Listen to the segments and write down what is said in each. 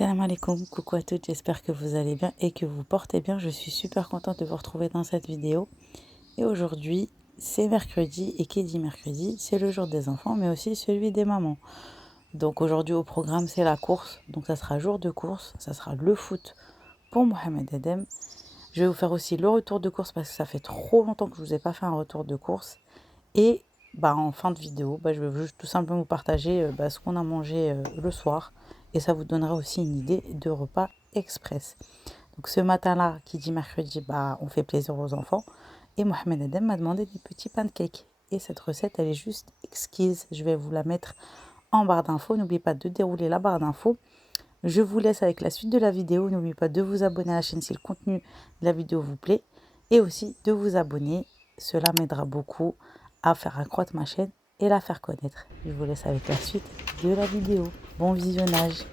Salam alaikum, coucou à toutes, j'espère que vous allez bien et que vous portez bien. Je suis super contente de vous retrouver dans cette vidéo. Et aujourd'hui, c'est mercredi, et qui dit mercredi, c'est le jour des enfants, mais aussi celui des mamans. Donc aujourd'hui au programme, c'est la course, donc ça sera jour de course, ça sera le foot pour Mohamed Adem. Je vais vous faire aussi le retour de course parce que ça fait trop longtemps que je ne vous ai pas fait un retour de course. Et en fin de vidéo, je vais juste tout simplement vous partager ce qu'on a mangé le soir. Et ça vous donnera aussi une idée de repas express. Donc ce matin-là, qui dit mercredi, on fait plaisir aux enfants. Et Mohamed Adem m'a demandé des petits pancakes. Et cette recette, elle est juste exquise. Je vais vous la mettre en barre d'infos. N'oubliez pas de dérouler la barre d'infos. Je vous laisse avec la suite de la vidéo. N'oubliez pas de vous abonner à la chaîne si le contenu de la vidéo vous plaît. Et aussi de vous abonner. Cela m'aidera beaucoup à faire accroître ma chaîne et la faire connaître. Je vous laisse avec la suite de la vidéo. Bon visionnage.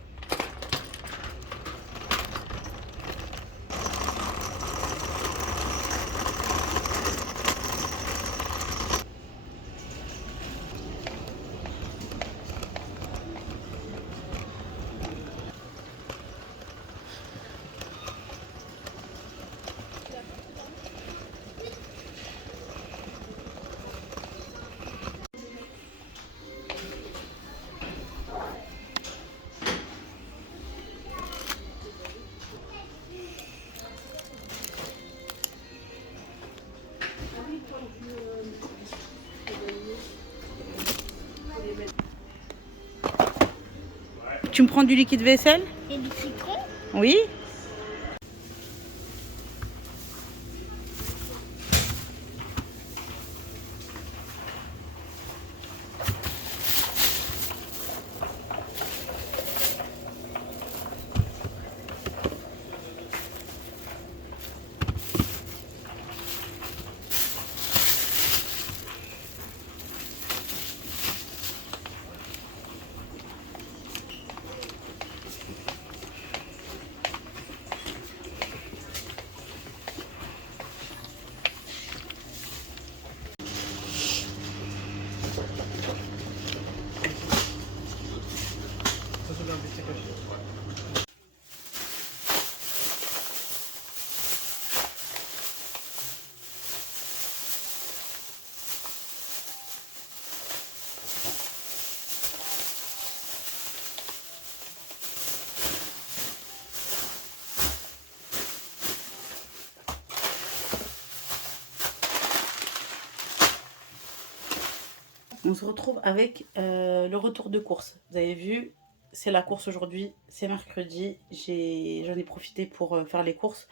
Tu me prends du liquide vaisselle? Et du citron? Oui. On se retrouve avec le retour de course. Vous avez vu, c'est la course aujourd'hui, c'est mercredi. J'en ai profité pour faire les courses,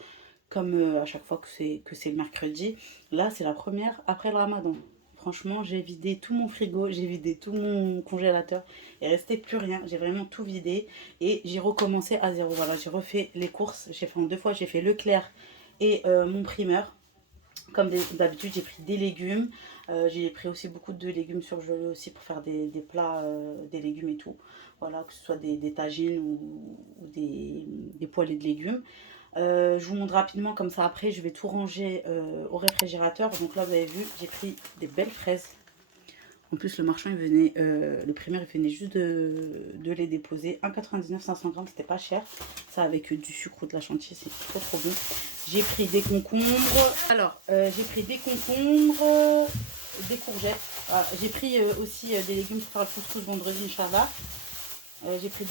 comme à chaque fois que c'est le mercredi. Là, c'est la première après le ramadan. Franchement, j'ai vidé tout mon frigo, j'ai vidé tout mon congélateur. Il ne restait plus rien, j'ai vraiment tout vidé. Et j'ai recommencé à zéro. Voilà, j'ai refait les courses. J'ai fait en 2 fois, j'ai fait Leclerc et mon primeur. Comme d'habitude, j'ai pris des légumes. J'ai pris aussi beaucoup de légumes surgelés aussi pour faire des plats, des légumes et tout. Voilà, que ce soit des tagines ou des poêlées de légumes. Je vous montre rapidement, comme ça après je vais tout ranger au réfrigérateur. Donc là vous avez vu, j'ai pris des belles fraises. En plus le marchand il venait, le primaire il venait juste de les déposer. 1,99 500 grammes, c'était pas cher. Ça avec du sucre ou de la chantilly, c'est trop bon. J'ai pris des concombres. Alors j'ai pris des concombres, des courgettes. J'ai pris aussi des légumes pour faire le couscous vendredi, Inch'Allah. J'ai pris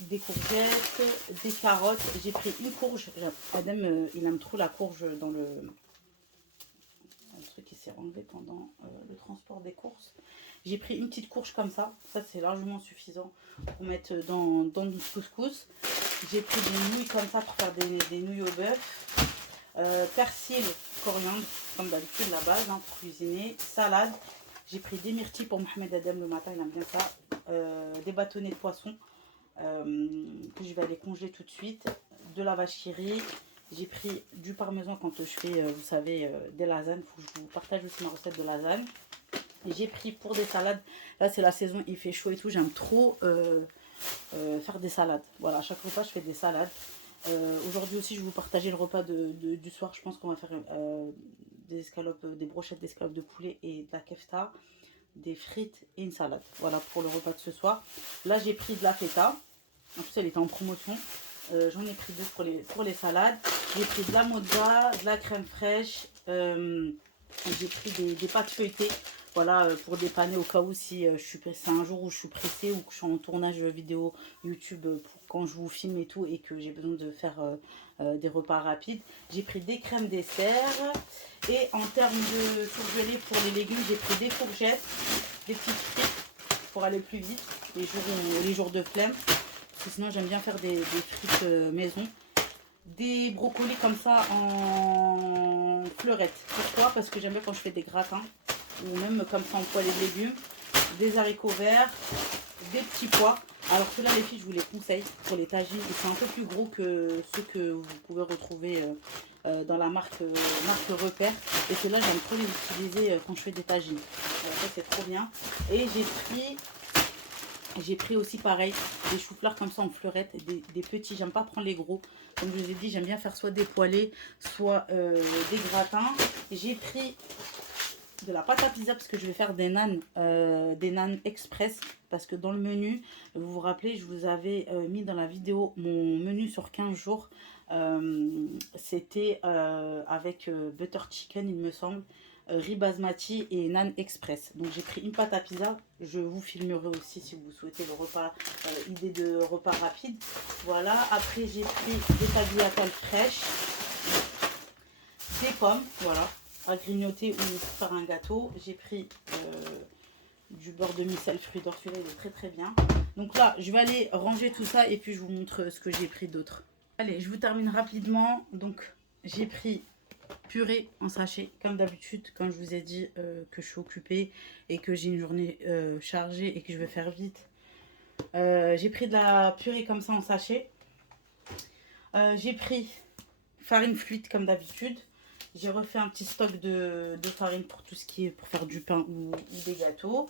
des courgettes, des carottes. J'ai pris une courge. Adem, il aime trop la courge dans le truc qui s'est enlevé pendant le transport des courses. J'ai pris une petite courge comme ça. Ça, c'est largement suffisant pour mettre dans notre couscous. J'ai pris des nouilles comme ça pour faire des nouilles au bœuf. Persil, coriandre, comme d'habitude, la base pour cuisiner. Salade. J'ai pris des myrtilles pour Mohamed Adem le matin, il aime bien ça. Des bâtonnets de poisson que je vais aller congeler tout de suite. De la vache qui rit. J'ai pris du parmesan quand je fais, vous savez, des lasagnes. Il faut que je vous partage aussi ma recette de lasagne. J'ai pris pour des salades. Là, c'est la saison, il fait chaud et tout. J'aime trop faire des salades. Voilà, à chaque repas, je fais des salades. Aujourd'hui aussi, je vais vous partager le repas du soir. Je pense qu'on va faire des escalopes, des brochettes d'escalopes de poulet et de la kefta, des frites et une salade. Voilà pour le repas de ce soir. Là, j'ai pris de la feta. En plus, elle était en promotion. J'en ai pris deux pour les salades. J'ai pris de la mozza, de la crème fraîche. J'ai pris des pâtes feuilletées. Voilà, pour dépanner au cas où si je suis pressée, un jour où je suis pressée ou que je suis en tournage vidéo YouTube pour quand je vous filme et tout et que j'ai besoin de faire des repas rapides. J'ai pris des crèmes dessert et en termes de surgelés pour les légumes, j'ai pris des courgettes, des petites frites pour aller plus vite les jours de flemme. Parce que sinon j'aime bien faire des frites maison. Des brocolis comme ça en fleurettes. Pourquoi? Parce que j'aime bien quand je fais des gratins ou même comme ça en poêlée de légumes. Des haricots verts, des petits pois. Alors ceux-là les filles je vous les conseille pour les tagines. Ils sont un peu plus gros que ceux que vous pouvez retrouver dans la marque Repère. Et ceux-là j'aime trop les utiliser quand je fais des tagines. Ça c'est trop bien. Et j'ai pris aussi pareil des choux-fleurs comme ça en fleurettes, des petits, j'aime pas prendre les gros. Comme je vous ai dit, j'aime bien faire soit des poêlés, soit des gratins. J'ai pris de la pâte à pizza parce que je vais faire des nanes express. Parce que dans le menu, vous vous rappelez, je vous avais mis dans la vidéo mon menu sur 15 jours. C'était avec butter chicken, il me semble. Riz basmati et nan express. Donc j'ai pris une pâte à pizza. Je vous filmerai aussi si vous souhaitez le repas, idée de repas rapide. Voilà. Après j'ai pris des tagliatelles fraîches, des pommes, voilà, à grignoter ou pour faire un gâteau. J'ai pris du beurre de micelle fruits d'or, celui-là il est très très bien. Donc là je vais aller ranger tout ça et puis je vous montre ce que j'ai pris d'autre. Allez, je vous termine rapidement. Donc j'ai pris purée en sachet, comme d'habitude, quand je vous ai dit que je suis occupée et que j'ai une journée chargée et que je vais faire vite. J'ai pris de la purée comme ça en sachet. J'ai pris farine fluide comme d'habitude. J'ai refait un petit stock de farine pour tout ce qui est pour faire du pain ou des gâteaux.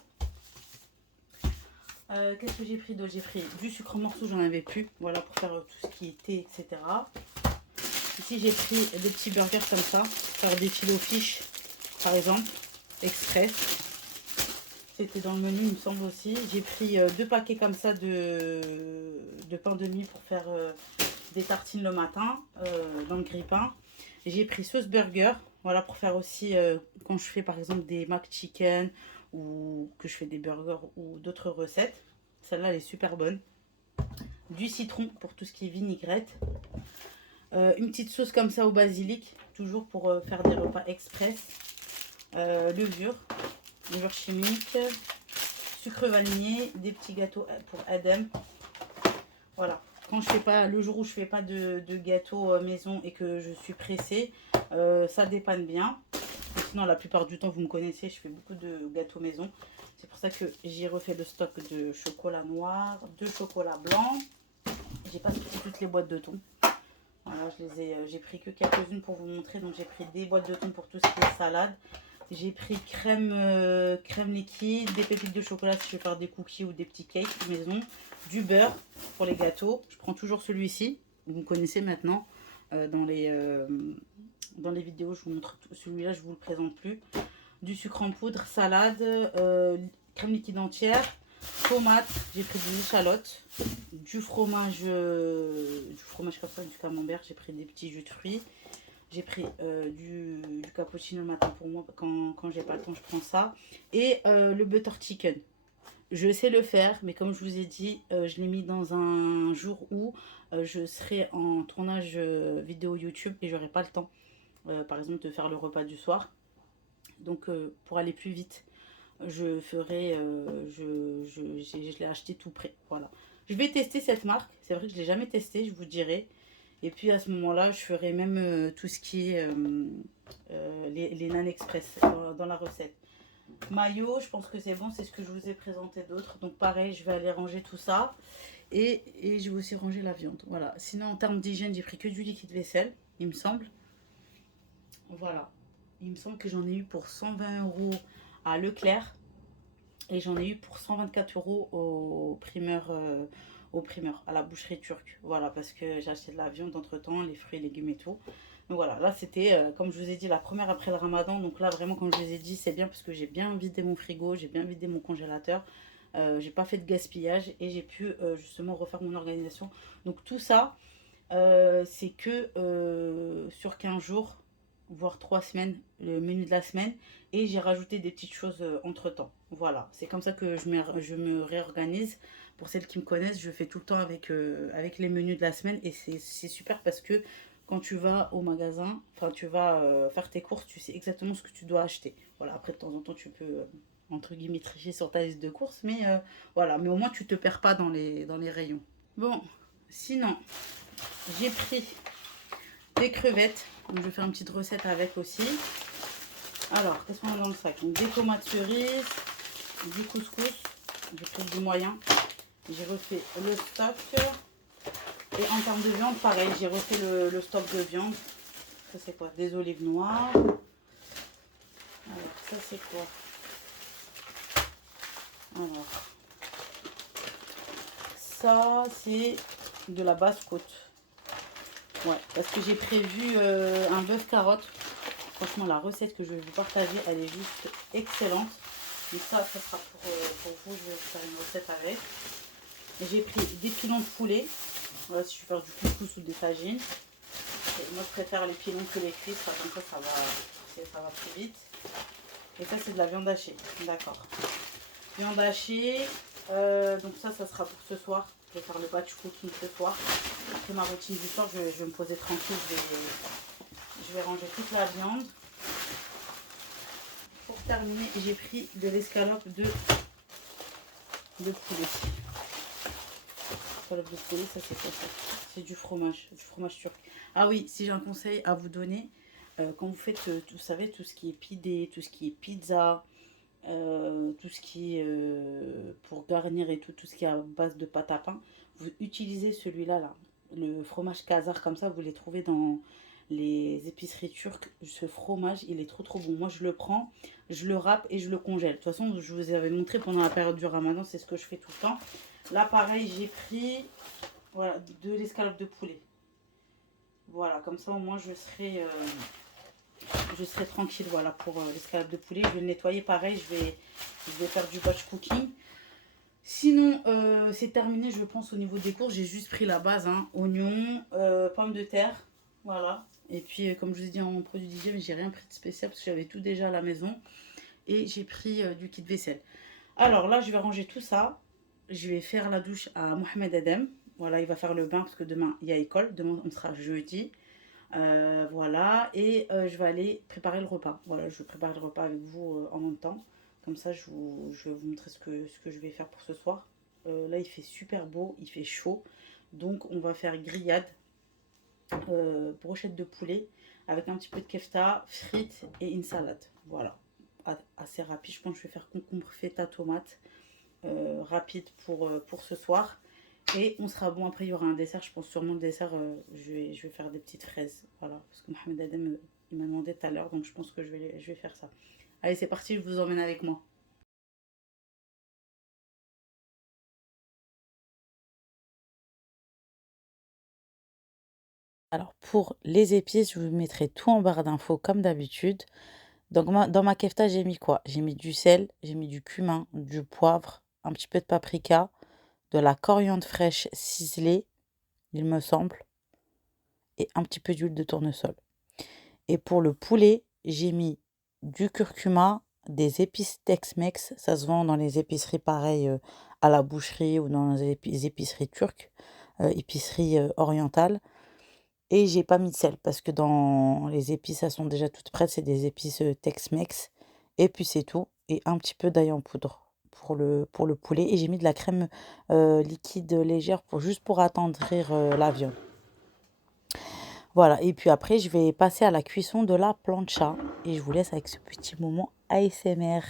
Qu'est-ce que j'ai pris d'autre? J'ai pris du sucre morceau, j'en avais plus. Voilà, pour faire tout ce qui est thé, etc. Ici, j'ai pris des petits burgers comme ça, faire des filet fish, par exemple, express. C'était dans le menu, il me semble aussi. J'ai pris 2 paquets comme ça de pain de mie pour faire des tartines le matin, dans le grille-pain. J'ai pris sauce burger, voilà, pour faire aussi, quand je fais par exemple des mac chicken ou que je fais des burgers ou d'autres recettes. Celle-là, elle est super bonne. Du citron pour tout ce qui est vinaigrette. Une petite sauce comme ça au basilic, toujours pour faire des repas express. Levure chimique, sucre vanillé, des petits gâteaux pour Adem. Voilà. Quand je fais pas, le jour où je fais pas de gâteau maison et que je suis pressée, ça dépanne bien. Sinon, la plupart du temps, vous me connaissez, je fais beaucoup de gâteaux maison. C'est pour ça que j'ai refait le stock de chocolat noir, de chocolat blanc. J'ai pas sorti toutes les boîtes de thon. Voilà, j'ai pris que quelques-unes pour vous montrer. Donc j'ai pris des boîtes de thon pour tout ce qui est salade. J'ai pris crème liquide, des pépites de chocolat si je veux faire des cookies ou des petits cakes maison, du beurre pour les gâteaux. Je prends toujours celui-ci, vous me connaissez maintenant. Dans les vidéos, je vous montre celui-là, je ne vous le présente plus. Du sucre en poudre, salade, crème liquide entière, tomates, j'ai pris des échalotes, du fromage comme ça, du camembert, j'ai pris des petits jus de fruits. J'ai pris du cappuccino le matin pour moi, quand j'ai pas le temps, je prends ça. Et le butter chicken. Je sais le faire, mais comme je vous ai dit, je l'ai mis dans un jour où je serai en tournage vidéo YouTube et j'aurai pas le temps, par exemple, de faire le repas du soir. Donc, pour aller plus vite, je ferai, je l'ai acheté tout prêt. Voilà. Je vais tester cette marque. C'est vrai que je l'ai jamais testé, je vous dirai. Et puis à ce moment-là, je ferai même tout ce qui est les nan express dans la recette. Mayo, je pense que c'est bon, c'est ce que je vous ai présenté d'autres. Donc pareil, je vais aller ranger tout ça. Et je vais aussi ranger la viande. Voilà. Sinon, en termes d'hygiène, j'ai pris que du liquide vaisselle, il me semble. Voilà. Il me semble que j'en ai eu pour 120 € à Leclerc. Et j'en ai eu pour 124 € au primeur. À la boucherie turque. Voilà, parce que j'ai acheté de la viande entre temps, les fruits, légumes et tout. Donc voilà, là c'était, comme je vous ai dit, la première après le ramadan. Donc là vraiment, comme je vous ai dit, c'est bien parce que j'ai bien vidé mon frigo, j'ai bien vidé mon congélateur. J'ai pas fait de gaspillage et j'ai pu justement refaire mon organisation. Donc tout ça, c'est que sur 15 jours, voire 3 semaines, le menu de la semaine, et j'ai rajouté des petites choses entre-temps. Voilà, c'est comme ça que je me réorganise. Pour celles qui me connaissent, je fais tout le temps avec les menus de la semaine, et c'est super parce que quand tu vas au magasin, enfin tu vas faire tes courses, tu sais exactement ce que tu dois acheter. Voilà, après de temps en temps, tu peux entre guillemets tricher sur ta liste de courses, mais voilà, mais au moins tu te perds pas dans les rayons. Bon, sinon, j'ai pris des crevettes. Donc, je vais faire une petite recette avec aussi. Alors, qu'est-ce qu'on a dans le sac? Donc, des tomates cerises, du couscous. J'ai pris du moyen. J'ai refait le stock. Et en termes de viande, pareil, j'ai refait le stock de viande. Ça, c'est quoi? Des olives noires. Alors, ça, c'est quoi? Alors, ça, c'est de la basse-côte. Ouais, parce que j'ai prévu un bœuf carotte. Franchement, la recette que je vais vous partager, elle est juste excellente. Donc ça sera pour vous. Je vais vous faire une recette avec. J'ai pris des pilons de poulet. Voilà, si je veux faire du couscous ou des tagines. Et moi, je préfère les pilons que les cuisses. Comme ça va plus vite. Et ça, c'est de la viande hachée. D'accord. Viande hachée. Donc ça sera pour ce soir. Je vais faire le batch cooking ce soir. Après ma routine du soir, je vais me poser tranquille. Je vais ranger toute la viande. Pour terminer, j'ai pris de l'escalope de poulet. L'escalope de poulet, ça c'est quoi ça? C'est du fromage turc. Ah oui, si j'ai un conseil à vous donner, quand vous faites, vous savez, tout ce qui est pidé, tout ce qui est pizza, tout ce qui est pour garnir et tout ce qui est à base de pâte à pain, vous utilisez celui-là, là. Le fromage Khazar, comme ça, vous les trouvez dans les épiceries turques. Ce fromage, il est trop trop bon. Moi, je le prends, je le râpe et je le congèle. De toute façon, je vous avais montré pendant la période du ramadan, c'est ce que je fais tout le temps. Là, pareil, j'ai pris voilà, de l'escalope de poulet. Voilà, comme ça, au moins, je serai tranquille, voilà, pour l'escalope de poulet. Je vais le nettoyer, pareil, je vais faire du batch cooking. Sinon, c'est terminé, je pense, au niveau des courses. J'ai juste pris la base, hein, oignons, pommes de terre, voilà. Et puis, comme je vous ai dit en produit d'hygiène, j'ai rien pris de spécial parce que j'avais tout déjà à la maison. Et j'ai pris du kit vaisselle. Alors là, je vais ranger tout ça. Je vais faire la douche à Mohamed Adem. Voilà, il va faire le bain parce que demain, il y a école. Demain, on sera jeudi. Voilà, et je vais aller préparer le repas. Voilà, je vais préparer le repas avec vous en même temps. Comme ça, je vais vous montrer ce que je vais faire pour ce soir. Là, il fait super beau, il fait chaud. Donc, on va faire grillade, brochette de poulet avec un petit peu de kefta, frites et une salade. Voilà, assez rapide. Je pense que je vais faire concombre, feta, tomate. Rapide pour ce soir. Et on sera bon. Après, il y aura un dessert. Je pense sûrement le dessert, je vais faire des petites fraises. Voilà. Parce que Mohamed Adem, il m'a demandé tout à l'heure. Donc, je pense que je vais faire ça. Allez, c'est parti. Je vous emmène avec moi. Alors, pour les épices, je vous mettrai tout en barre d'infos comme d'habitude. Donc, dans ma kefta, j'ai mis quoi? J'ai mis du sel, j'ai mis du cumin, du poivre, un petit peu de paprika, de la coriandre fraîche ciselée, il me semble, et un petit peu d'huile de tournesol. Et pour le poulet, j'ai mis du curcuma, des épices Tex-Mex. Ça se vend dans les épiceries pareilles à la boucherie ou dans les épiceries turques, épiceries orientales. Et j'ai pas mis de sel parce que dans les épices, elles sont déjà toutes prêtes. C'est des épices Tex-Mex. Et puis c'est tout. Et un petit peu d'ail en poudre pour le poulet. Et j'ai mis de la crème liquide légère juste pour attendrir la viande. Voilà, et puis après, je vais passer à la cuisson de la plancha. Et je vous laisse avec ce petit moment ASMR.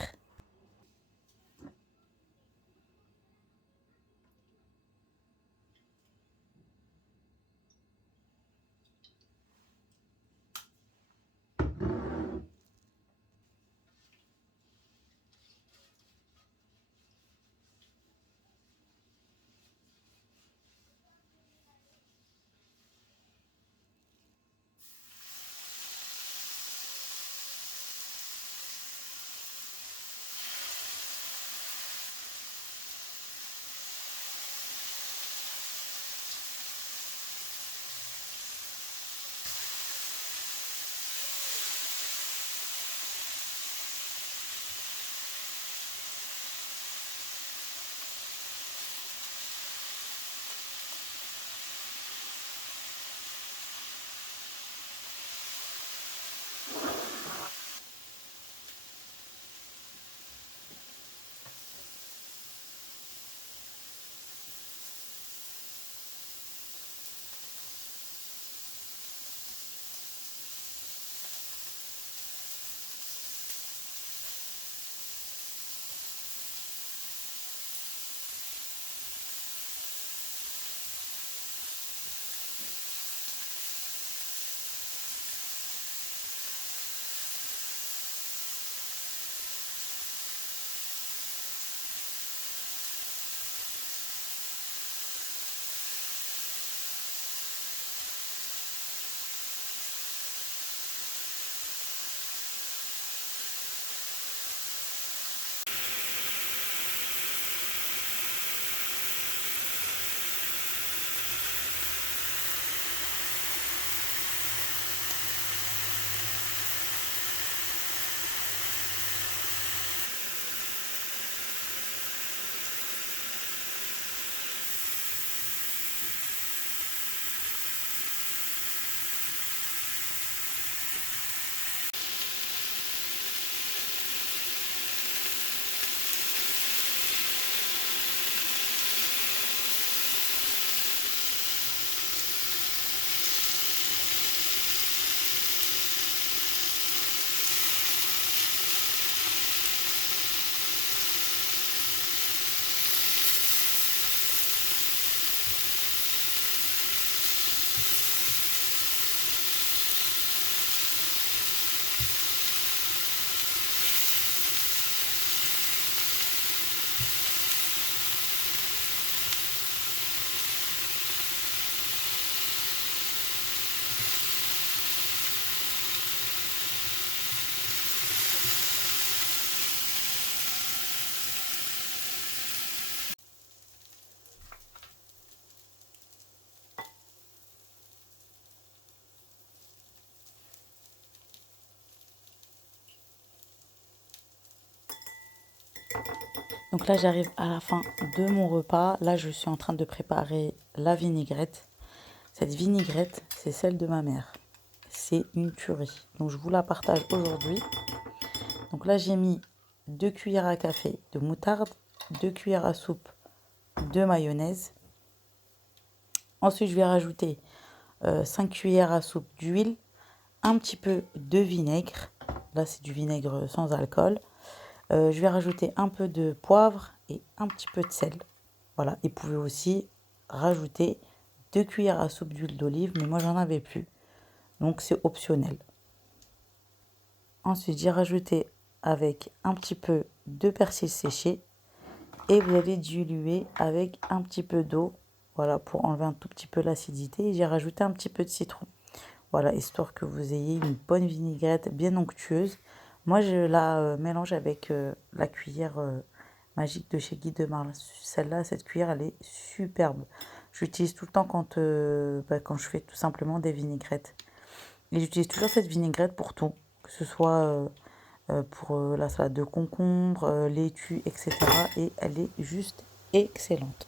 Donc là, j'arrive à la fin de mon repas. Là, je suis en train de préparer la vinaigrette. Cette vinaigrette, c'est celle de ma mère. C'est une tuerie. Donc, je vous la partage aujourd'hui. Donc là, j'ai mis 2 cuillères à café de moutarde, 2 cuillères à soupe de mayonnaise. Ensuite, je vais rajouter 5 cuillères à soupe d'huile, un petit peu de vinaigre. Là, c'est du vinaigre sans alcool. Je vais rajouter un peu de poivre et un petit peu de sel. Voilà, et vous pouvez aussi rajouter 2 cuillères à soupe d'huile d'olive, mais moi, j'en avais plus. Donc, c'est optionnel. Ensuite, j'ai rajouté avec un petit peu de persil séché et vous allez diluer avec un petit peu d'eau, voilà, pour enlever un tout petit peu l'acidité. J'ai rajouté un petit peu de citron, voilà, histoire que vous ayez une bonne vinaigrette bien onctueuse. Moi, je la mélange avec la cuillère magique de chez Guy de Marle. Celle-là, cette cuillère, elle est superbe. J'utilise tout le temps quand je fais tout simplement des vinaigrettes. Et j'utilise toujours cette vinaigrette pour tout, que ce soit pour la salade de concombre, laitue, etc. Et elle est juste excellente.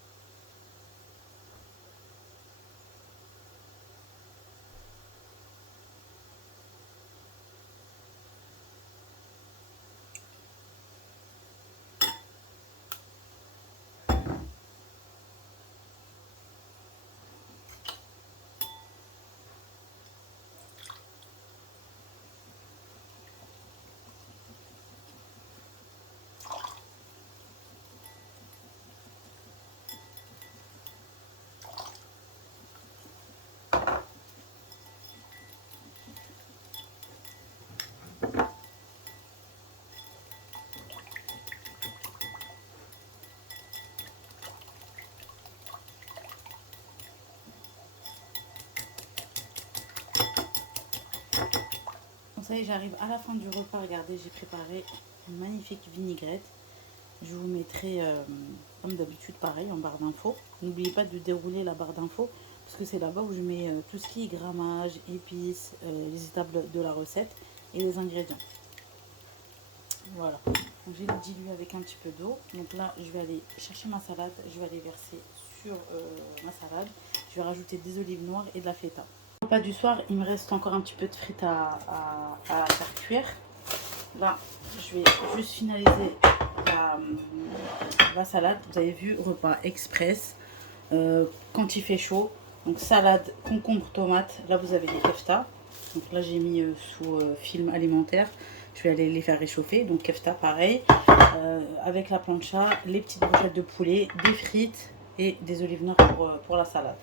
Donc ça y est, j'arrive à la fin du repas. Regardez, j'ai préparé une magnifique vinaigrette. Je vous mettrai, comme d'habitude, pareil, en barre d'infos. N'oubliez pas de dérouler la barre d'infos, parce que c'est là-bas où je mets tout ce qui est grammage, épices, les étapes de la recette et les ingrédients. Voilà. Donc j'ai dilué avec un petit peu d'eau. Donc là, je vais aller chercher ma salade. Je vais aller verser sur ma salade. Je vais rajouter des olives noires et de la feta. Au repas du soir, il me reste encore un petit peu de frites à faire cuire. Là, je vais juste finaliser la salade. Vous avez vu, repas express quand il fait chaud. Donc salade, concombre, tomate. Là, vous avez des kefta. Donc là, j'ai mis sous film alimentaire. Je vais aller les faire réchauffer. Donc kefta, pareil. Avec la plancha, les petites brochettes de poulet, des frites et des olives noires pour la salade.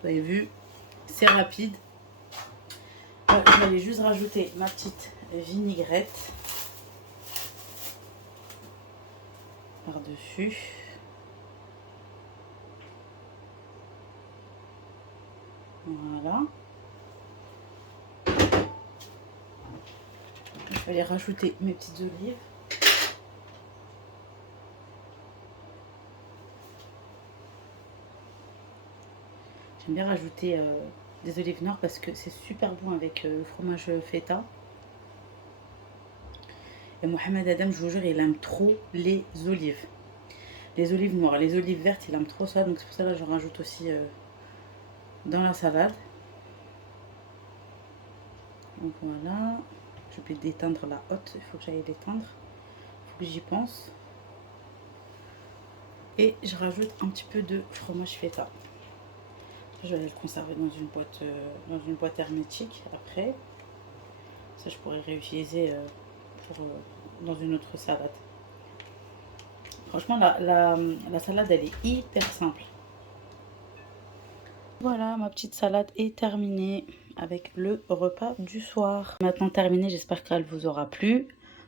Vous avez vu, c'est rapide. Je vais aller juste rajouter ma petite vinaigrette par-dessus. Voilà. Je vais aller rajouter mes petites olives. J'aime bien rajouter des olives noires parce que c'est super bon avec le fromage feta. Et Mohamed Adam, je vous jure, il aime trop les olives. Les olives noires, les olives vertes, il aime trop ça. Donc c'est pour ça que je rajoute aussi dans la salade. Donc voilà. Je vais déteindre la hotte. Il faut que j'aille l'éteindre. Il faut que j'y pense. Et je rajoute un petit peu de fromage feta. Je vais aller le conserver dans une boîte hermétique après. Ça, je pourrais réutiliser dans une autre salade. Franchement, la salade, elle est hyper simple. Voilà, ma petite salade est terminée avec le repas du soir. Maintenant terminé, j'espère qu'elle vous aura plu,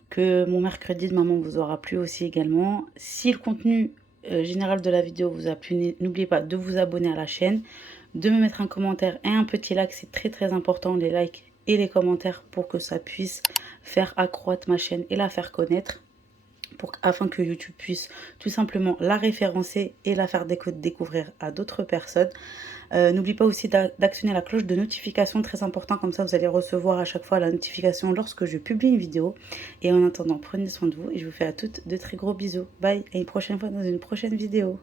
que mon mercredi de maman vous aura plu aussi également. Si le contenu général de la vidéo vous a plu, n'oubliez pas de vous abonner à la chaîne, de me mettre un commentaire et un petit like, c'est très important, les likes et les commentaires pour que ça puisse faire accroître ma chaîne et la faire connaître. afin que YouTube puisse tout simplement la référencer et la faire découvrir à d'autres personnes. N'oublie pas aussi d'actionner la cloche de notification, très important, comme ça vous allez recevoir à chaque fois la notification lorsque je publie une vidéo. Et en attendant, prenez soin de vous et je vous fais à toutes de très gros bisous. Bye, à une prochaine fois dans une prochaine vidéo.